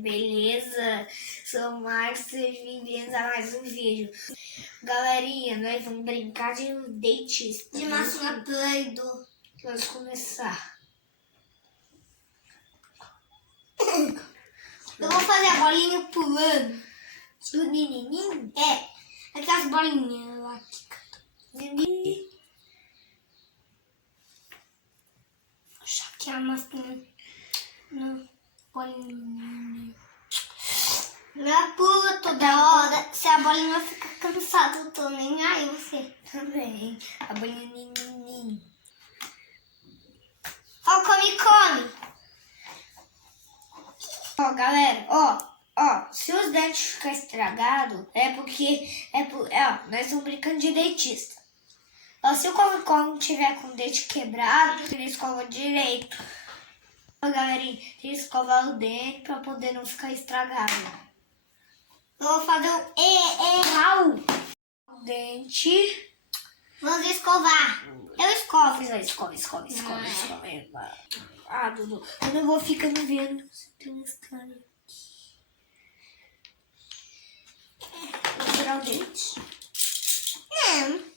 beleza? Sou o Marcos, sejam bem-vindos a mais um vídeo. Galerinha, nós vamos brincar de dentista. De máquina Play-Doh. Vamos começar. Eu vou fazer a bolinha pulando. Do ninininho? É, aquelas bolinhas lá. Ninininho. Deixa aqui a máquina. Não, bolinha. Não pula toda hora. Se a bolinha fica cansada, eu tô nem aí, você. Também. A bolinha ninininho. Ó, come. Ó, galera, se os dentes ficarem estragados, é porque, nós estamos brincando de dentista. Ó, se o come tiver com o dente quebrado, ele escova direito. Ó, galerinha, tem que escovar o dente pra poder não ficar estragado. Eu vou fazer um Raul. O dente... Vamos escovar. Eu escovo. Escova. Ah, Dudu, eu não vou ficando vendo. Você tem estranho aqui. Vou tirar o dente. Não.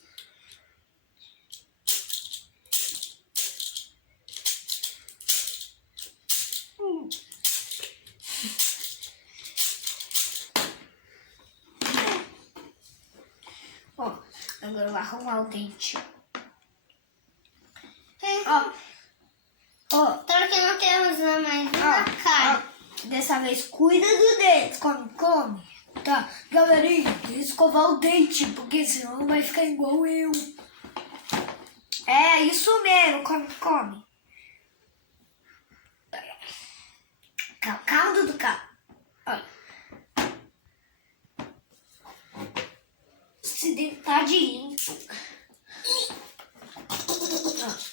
Ó, agora eu vou arrumar o dente. Ó, Claro que não temos mais uma cara. dessa vez cuida do dente. Come. Tá, galerinha, tem que escovar o dente, porque senão vai ficar igual eu. É, isso mesmo, come. Calma, Dudu, calma. Olha. Esse dente tá de limpo.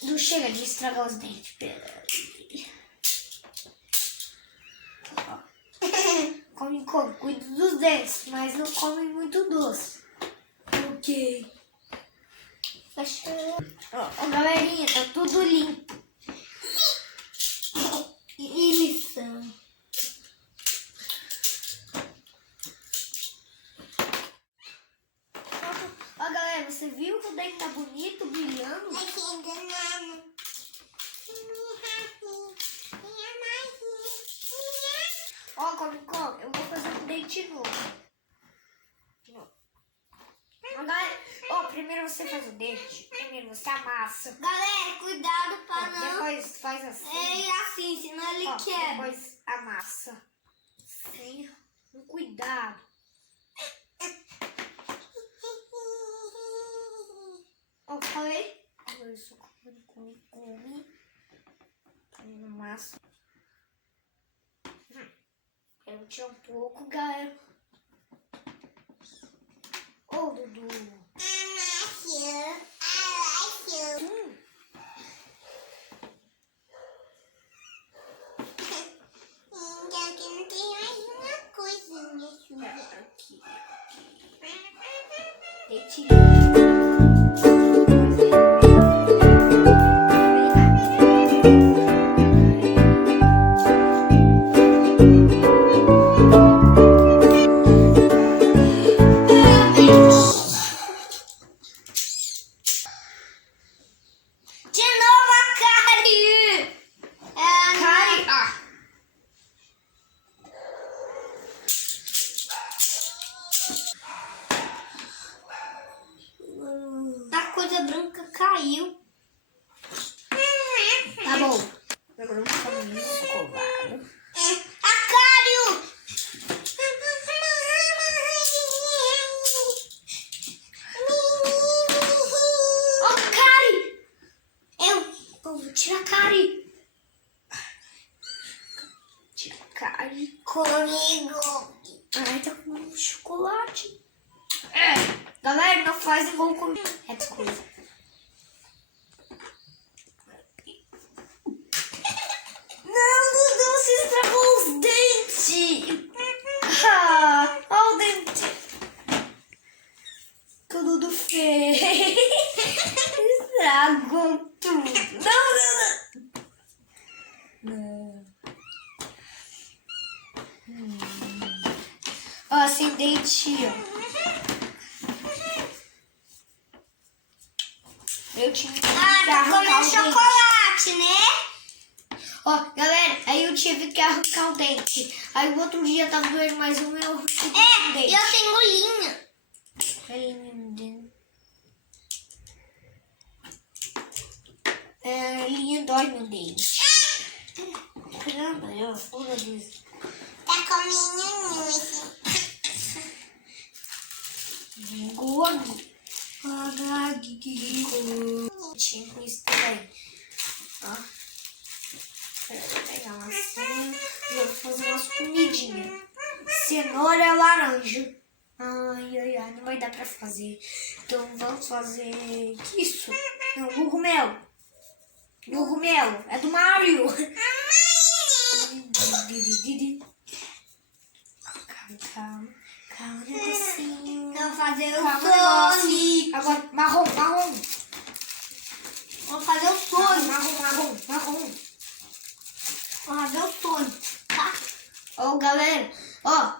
Não chega de estragar os dentes. Pera aí. Come, cuida dos dentes, mas não come muito doce. Ok. Ó, galerinha, tá tudo limpo. E lição. Ó, galera, você viu que o dente tá bonito, brilhando? Ó, come. Eu vou fazer um dente novo. Ó, primeiro você faz o dente. Primeiro você amassa. Galera, cuidado Ó, pra não... depois faz assim. É assim, senão ele Ó, quebra. depois amassa. Assim, com cuidado. Ó, falei? Agora eu só come. Amassa. Eu tinha um pouco, galera. Ô, Dudu. Aqui. Dente. De novo a cárie. A coisa branca caiu. Tá bom. Agora vamos fazer isso escovado. A cárie. Ó, cárie. Eu vou tirar a cárie. Tira a cárie. Comigo. Ai, tá com chocolate. Galera, não faz igual comigo. É coisa. Não, Dudu, você estragou os dentes. Olha o dente. Que o Dudu fez. Estragou tudo. Não. sem dente, ó. Eu tinha que tá arrancar comendo o chocolate, né? Ó, galera, aí eu tive que arrancar o dente. Aí o outro dia tava doendo mais um e eu arranquei o dente. Eu tenho linha. Linha dói no dente. Caramba, eu furo disso. Tá comendo Gordo. Tinha com isso também. Ó. Vou pegar uma assim e eu vou fazer umas comidinhas. Cenoura e laranja. Ai, não vai dar pra fazer. Então vamos fazer isso. Não, cogumelo. Cogumelo, é do Mario. Calma, negocinho. Eu vou fazer o Calma, Sonic. Agora, marrom. Vou fazer o Sonic. Marrom. Vou fazer o Sonic, tá? Ó, galera, ó.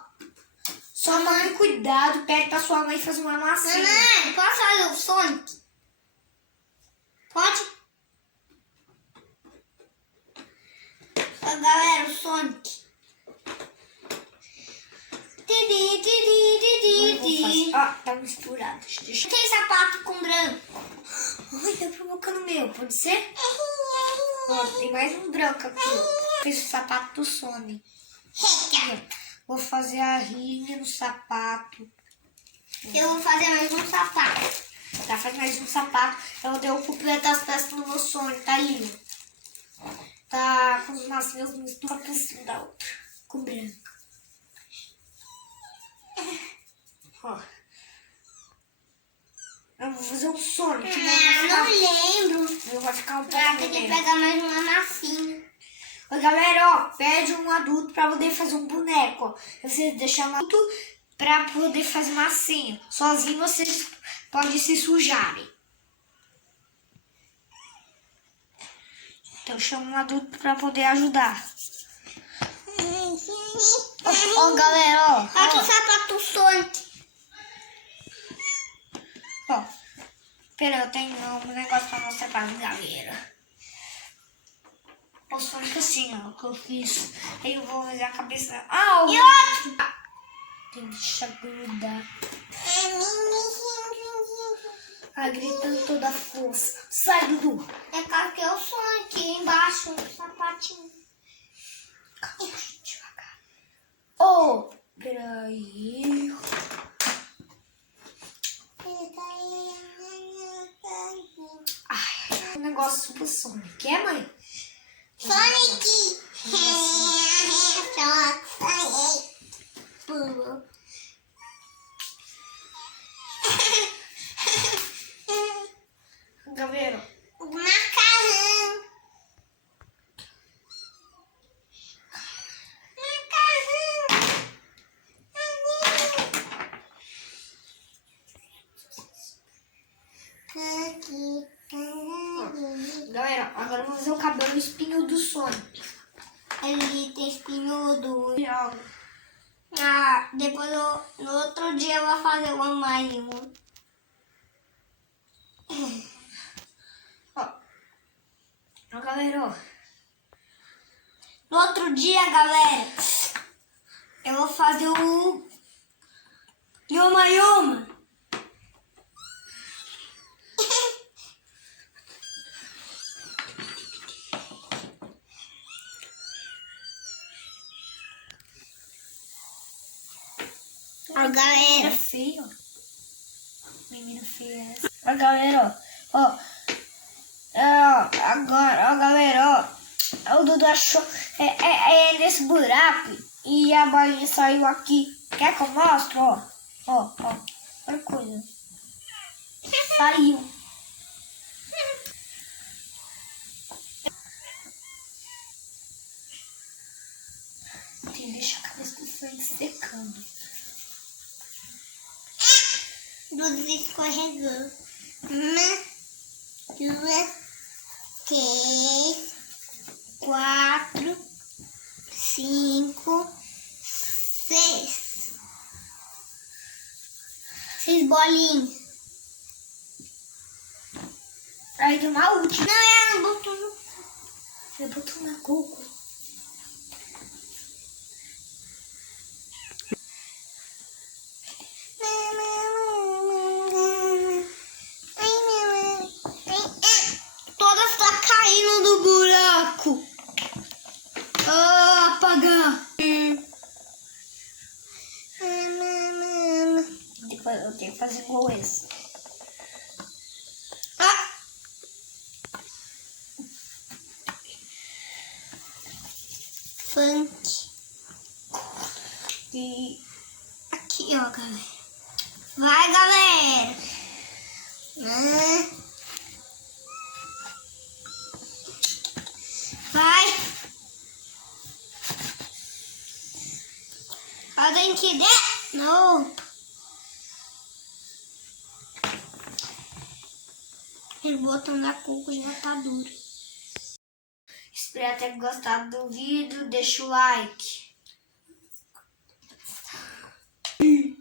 Só mãe, cuidado, pede pra sua mãe fazer uma massinha. Mamãe, posso fazer o Sonic? Pode? Ó, galera, o Sonic. Ó, tá misturado. Deixa Tem sapato com branco. Ai, tá provocando o meu, pode ser? Ó, tem mais um branco aqui, ó. Fiz o sapato do Sonic. Vou fazer a rinha no sapato. Eu vou fazer mais um sapato. Tá, faz mais um sapato. Eu dei o completo das peças no meu Sonic, tá lindo. Tá com os massinhos misturados por cima da outra. Com branco. Ó. Eu vou fazer um Sonic. Não lembro. Eu vou ficar um pouco Ah, tem que vermelho. pegar mais uma massinha. Ô, galera, ó, pede um adulto pra poder fazer um boneco, ó. Vocês deixam um adulto pra poder fazer massinha. Sozinho vocês podem se sujarem. Então chama um adulto pra poder ajudar. Ó, galera, ó. Olha o sapato do Sonic. Ó. Pera, eu tenho um negócio pra mostrar pra galera. O Sonic assim, ó, que eu fiz. Aí eu vou fazer a cabeça. E outro. Tem que deixar grudar. Gritando toda a força. Sai, Dudu. É porque o Sonic embaixo do sapatinho. Calma, devagar. Oh, peraí. Ai, um negócio pro Sonic. É, mãe? Sonic. Galera. Macarrão. Galera, agora eu vou fazer o cabelo espinho do Sonic. Ele tem espinhudo. Ó, Depois no outro dia eu vou fazer uma mais uma. galera, ó. No outro dia, galera, eu vou fazer o Yoma Yoma. Ó, galera. Feio. Menina feia. Ó, galera, ó. Agora, ó, galera, ó. O Dudu achou. É nesse buraco. E a bolinha saiu aqui. Quer que eu mostre? Ó. Olha a coisa. Saiu. Tem que deixar a cabeça do Frank secando. Dudu escorregou. Uma, duas, três, quatro, cinco, seis. Fiz bolinha. Aí tem uma última. Não, ela não botou no... Você botou na coco. Todas tá caindo do buraco. Ah, apagar. Eu tenho que fazer igual esse. Ah. Funk. E Aqui, ó, galera. Vai, galera. Vai. Alguém que dê? Não. O botão da cuca já tá duro. espero ter gostado do vídeo. Deixa o like.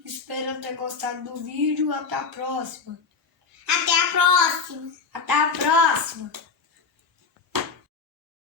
Espero ter gostado do vídeo. Até a próxima. Até a próxima. Até a próxima.